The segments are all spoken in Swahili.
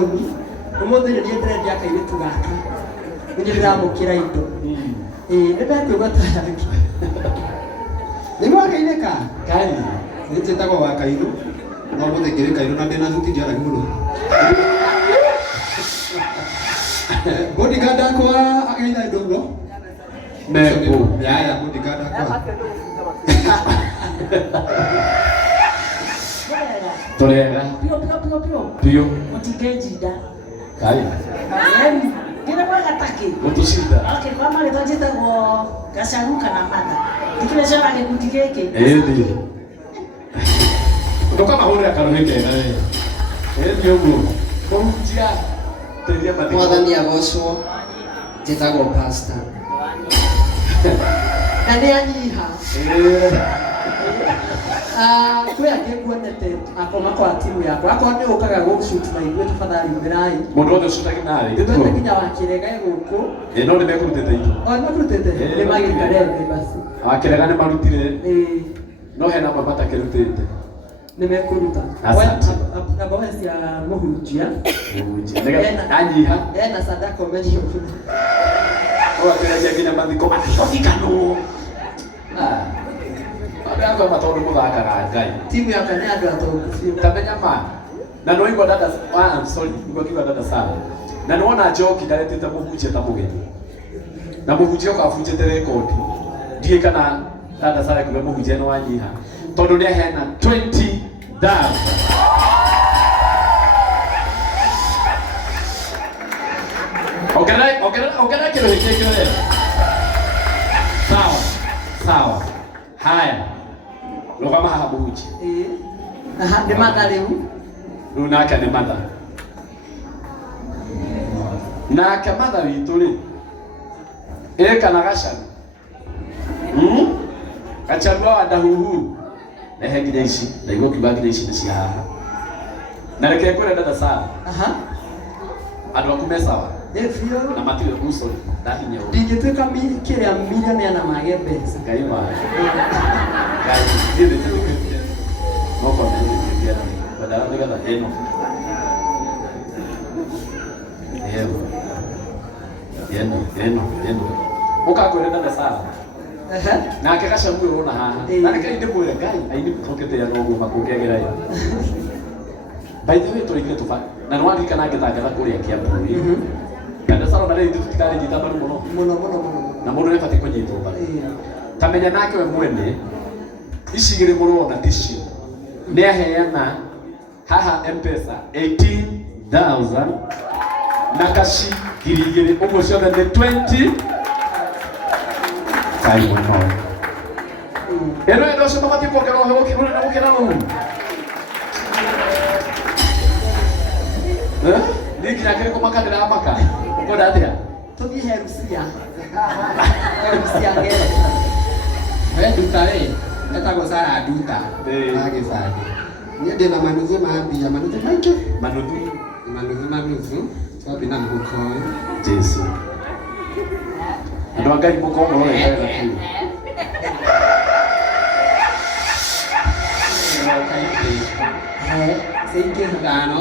John umuthiri ni ndĩrendia kairitu gaka nĩ ndĩramũkĩra indo nĩ ndakwĩgwa tayaki nĩ mwakaine ka Kai nĩ njĩtagwo wa Kairũ no mũthekere Kairũ na ndĩna thuti ndiaragi mũno bodyguard akwa akaina indo ngo Meko ya bodyguard akwa Torega Pio Mutikejida. Kai Kile kwa gataki. Mutushinda Okay, kwa mali tojita kwa gasaruka na mata. Dikile shaba ke kutikeke. Ndi Kutoka mahoro ya karuheke na wewe ndio ngo Kumjia Teria matiko mwathani agocwo njĩtagwo pastor na nĩ anyiha kwĩ angĩ kuonete akoma kwa timu yakwa akorwo nĩ ũkaga gũshoot na ithuĩ tũbatari umĩrai Mũndũ wothe ũcutaga nawe twende nginya wa Kĩrega gũkũ no nĩ mekũrutĩte indo nĩmakũrutĩte nĩ magĩkarere basi Akĩrega nĩ marutire no hena amwe matakĩrutĩte nĩ mekũruta na bohe cia mũhunjia anyiha ena sadaka ũmenyo Wakĩrĩkia nginya mathiko matithikano Andũ akwa matondũ mũthakaga Ngai timu yakwa nĩ andũ atongu biũ Kamenya ma na no igwa dada I'm sorry igwa kiwa dada sana na niona Njoki ndaretete mũhunjia ta mũgeni na mũhunjia ũkabunjĩte rekondi ndiĩ kana dada Sara kuga mũhunjia no wanyiha tondũ nĩ ahena 20,000 Ongerera kĩrũhĩ kĩngĩ sawa haya rũgama haha mũhunjia nĩ matha rĩu rĩu nake nĩ matha nake matha witũ rĩ kana gacaru gacaru wa ndahuhu rehe nginya ici na igũa kiuga nginya ici nĩ cia haha na reke kwĩre dada Sara andũ aku me sawa na matirĩ uso ndahinya ndingĩtuĩka kĩrĩa millionaire mage mbeca Ngai wa Ngai ndiĩ tũkĩte moko nĩ nginya badala nĩgetha eno ũkakwĩre dada Sara nake gacaru ũyũ ũrona haha na reke ndĩmwĩre Ngai aini tũkĩte ya noguo makũngegera ĩ by the way tũrĩkire tũbanga na nĩ waririkana ngĩtangatha kũrĩa Kĩambu dada Sara na rĩu tũtikarĩnyita mbaru mũno na mũndũ nĩbatiĩ kũnyitwo mbaru tamenya nake we mwene ici igĩrĩ mũrona ticio nĩ aheana haha M-Pesa 18,000 na kaci 2,000 ũguo ciothe nĩ 20 Kai mũno ĩno ũcio mabatiĩ kuongerera ũhoro gũkĩra rũu nĩ nginya kĩrĩkũ makandĩra maka ũkwenda atĩa tũthiĩ Herucia ngere we nduta rĩ etagwo Sara nduta agĩbandi niĩ ndĩ na manuthu ma mbia manuthu maingĩ manuthu twathi na mũhuko Jesu andũ a Ngai mũkorwo mũrorera tu Singĩ ngano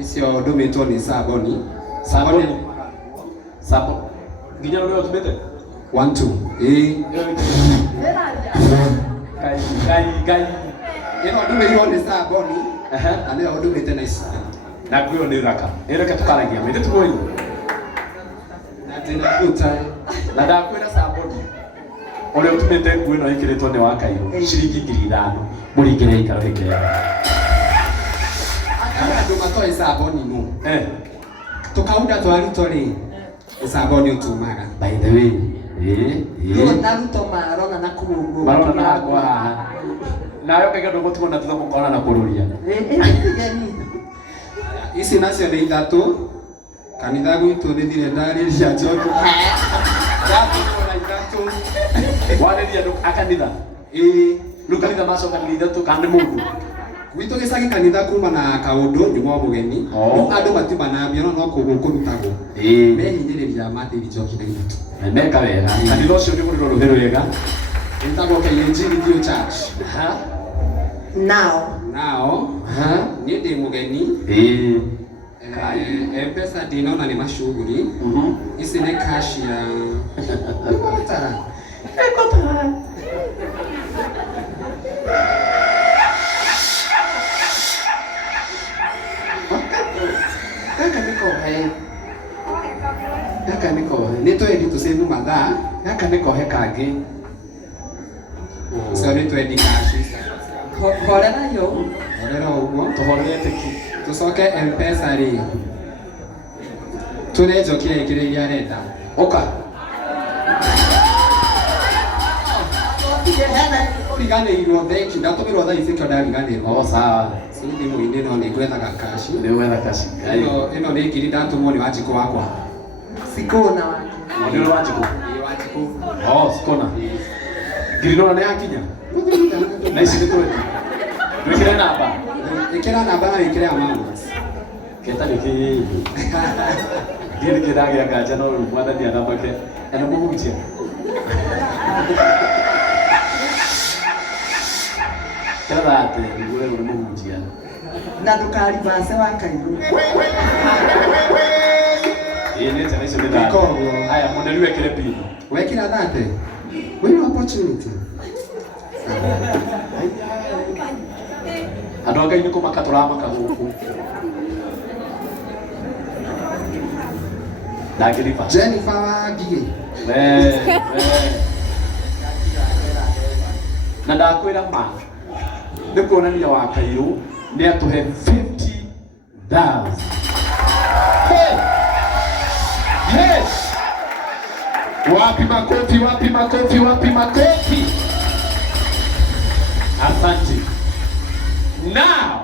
icio ndũmĩtwo nĩ Saboni nginya rũrĩa ũtumĩte 1 2 Ngai ĩno ndũmĩirwo nĩ Saboni na nĩyo ndũmĩte na ici na nguo nĩ thaka ĩreke tũkaragia mĩndĩ tugoĩ na ndĩna nduta na ndakwĩra Saboni ũrĩa ũtumĩte nguo ĩno ĩkĩrĩtwo nĩ wa Kairũ ciringi 5,000 mũringĩre ikaro hĩngĩ andũ matoĩ Saboni no tũkaunda twarutwo rĩ Saboni ũtumaga by the way naruto marona na kũrũngwo marona na hakwa haha nawe ũkaigua ndũgũtigwo na thutha mũkona na kũrũria ici nacio nĩ 3 kanitha gwitũ nĩ thire ndarĩria Njoki warĩria andũ a kanitha rĩu kanitha macokanĩrĩire 3 kana nĩ mũndũ gwitũ gĩcagi kanitha kuma na kaũndũ nyuma mũgeni andũ matiuma na mbia no kũrutagwo mehinyĩrĩria matĩri Njoki na ithuĩ meka wega kanitha ũcio nĩ mũrĩro rũhĩ rwega wĩtagwo KNG Radio Church nao niĩ ndĩ mũgeni M-Pesa ndinaona ni mashughuli. Hizi ni cash ya Tara. Tara. Kaka niko nito edi tuseme madha. Kaka niko kangi. So nito edi cash. Horera yo. Horera ugo. Tuhorete ki. Tusoke M-Pesa ri. Tunejo kile kile ya renda. Oka. Rigane iro theki ndatumiro tha ici kionda rigane. Sawa. Sindi muine no ni gwethaga kashi. Ni wetha kashi. Ino ni ngiri ndatumwo ni Wanjiku wakwa. Sikona wake. Ndio Wanjiku. Wanjiku. Sikona. Ngiri no ni hakinya. Na ici nitwe. Twikire namba. Ikira namba na ikira mama. Keta niki. Ngiri kiragia gacha no mwathani namba ke. Ana muhunjia. Kera date, ngure muhunjia. Na ndukari base wa Kairu. Ni tena icio nĩ thate. Aya, mũndũ wekĩre pin. Wekĩra thate. Wĩna opportunity. Andũ a Ngai nĩ kũmaka tũramaka gũkũ. Ndangĩriba. Jennifer Wangige. Na ndakwĩra ma. Nĩ kuonania wa Kairu nĩ atũhe 50,000. Yes! Wapi makofi, wapi makofi, wapi makofi. Asante. Now.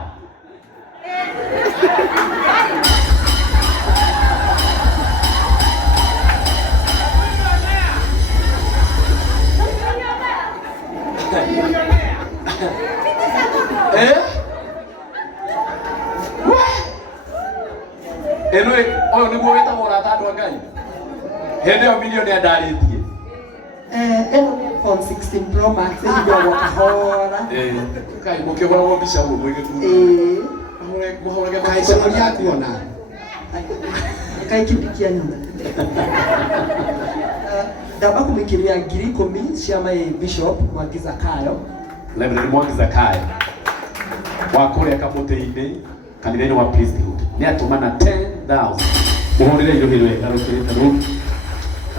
Oyo nĩguo wĩtagwo ũrata andũ a Ngai. Hĩndĩ ĩyo millionaire ndarĩtie. Eno iPhone 16 Pro Max ndio wakahora. Kai mũkĩhoragwo mbica ũguo mũigĩtu. Mũhorage kaicori ya kuona. Kaikindikia nyuma. Ndaba kumĩkĩria ngiri 10 cia my Bishop Mwangi Zakayo. Reverend Mwangi Zakayo. Wa kũrĩa kamũtĩ-inĩ kanitha-inĩ wa priesthood. Nĩ atũmana 10,000. Mũhũrĩre irohĩ wega rũkĩrĩte rũu.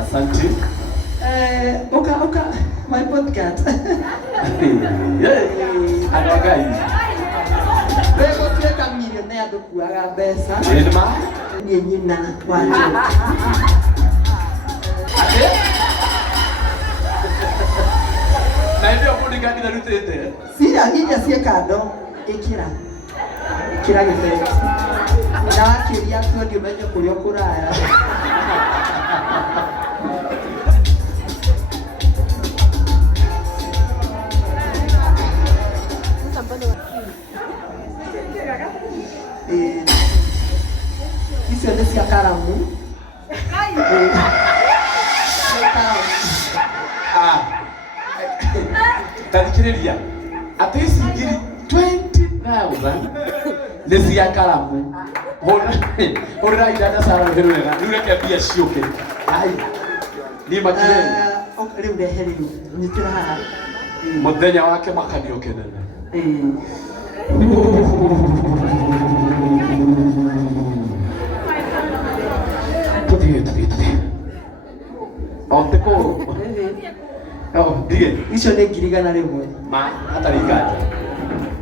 Asante. Oka my podcast. Andũ a Ngai. Rego tueka millionaire andũ kuaga mbeca. Nĩma. Niĩ nyina wa Njoki. Na ndio mũndũ ndarutĩte. Cia hinya cia kando ikira gĩbeti. Na wakĩria tu ngĩmenya kũrĩa kũraya. Icio nĩ cia karamu. Tathikĩrĩria atĩ ici ngiri 20,000 nĩ cia karamu. Hũrĩra idada Sara rũhĩ wega rĩu reke mbia ciũke. Niĩ makire rĩu rehe rĩu nyitĩra haha mũthenya wake makanio kĩnene. Tuthiĩ. Onteko. Ndige. Icio nĩ ngiri igana rĩmwe. Ma hatarĩ nganja.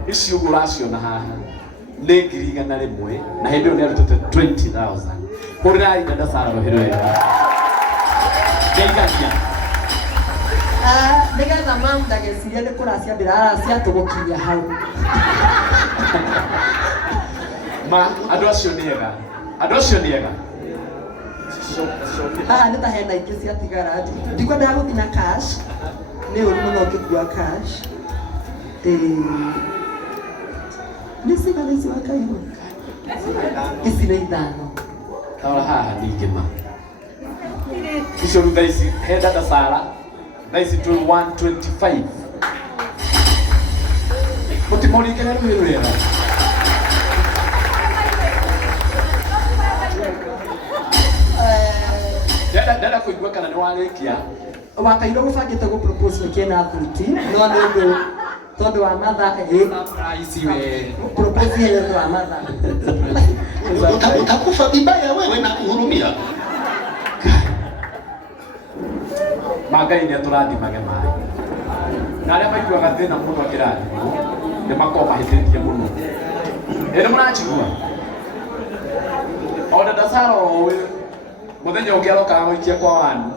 Ici ũguo ũraciona haha nĩ ngiri igana rĩmwe na hĩndĩ ĩyo nĩ arutĩte 20,000. Hũrĩra idada Sara rũhĩ wega. Ndeithania. Nĩgetha mamu ndagecirie nĩ kũracia ndĩraracia tũgũkinyia hau. Ma andũ acio nĩ ega. Andũ acio nĩ ega. Haha nĩ ta hena ingĩ ciatigara. Ndikwendaga gũthiĩ na cash. Nĩ ũru mũno ũngĩkua cash. Nĩ cigana ici wa Kairu? Ici nĩ 5. Taura haha ningĩ ma. Icio rĩu thaa ici he dada Sara thaa ici 125. Mũtimũringĩre rũhĩ rwega. Ndenda kuigua kana nĩ warĩkia. Wakairwo gũbangĩte gũ propose Mĩkĩ Thuruti no nĩ ũndũ tondu wa matha surprise we propose hiyo ndo wa matha utakufa vibaya wewe na kuhurumia. Magai nĩ tũrathimage mai. Na arĩa maiguaga thĩna mũno kĩrathi nĩ makoragwo mahĩtĩtie mũno. Nĩ mũranjigua? Ona ndasaro ũĩ mũthenya ũngĩ arokaga gũikia kwa wanu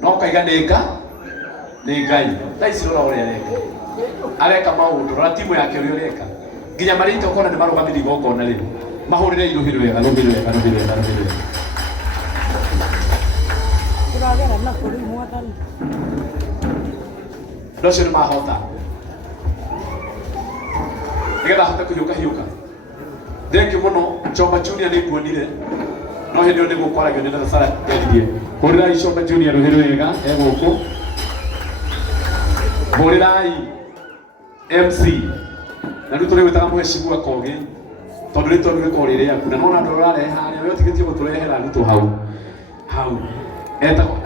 no kaiga nĩ Ngai. Thaa ici rora ũrĩa areka maũndũ rora timu yake ũrĩa ũreka nginya marĩte ũkona nĩ marũgamĩrĩire igongona rĩu mahũrĩre iruhĩ rwega Turagera na kũrĩ mwathani. Ndocio nĩ mahota nĩgetha hote kũhiũka. Thengiũ mũno Chomba Junior nĩ nguonire no hĩndĩ ĩyo nĩ gũkwaragio nĩ Sara Kennedy. Hũrĩrai Chomba Junior rũhĩ rwega gũkũ. Hũrĩrai MC na rĩu tũrĩgwĩtaga mũhecimiwa Kogi tondũ rĩtwa rĩkorwo rĩrĩ yaku na nona andũ ũrarehe harĩa we ũtigĩtie gũtũrehera arutwo hau etagwo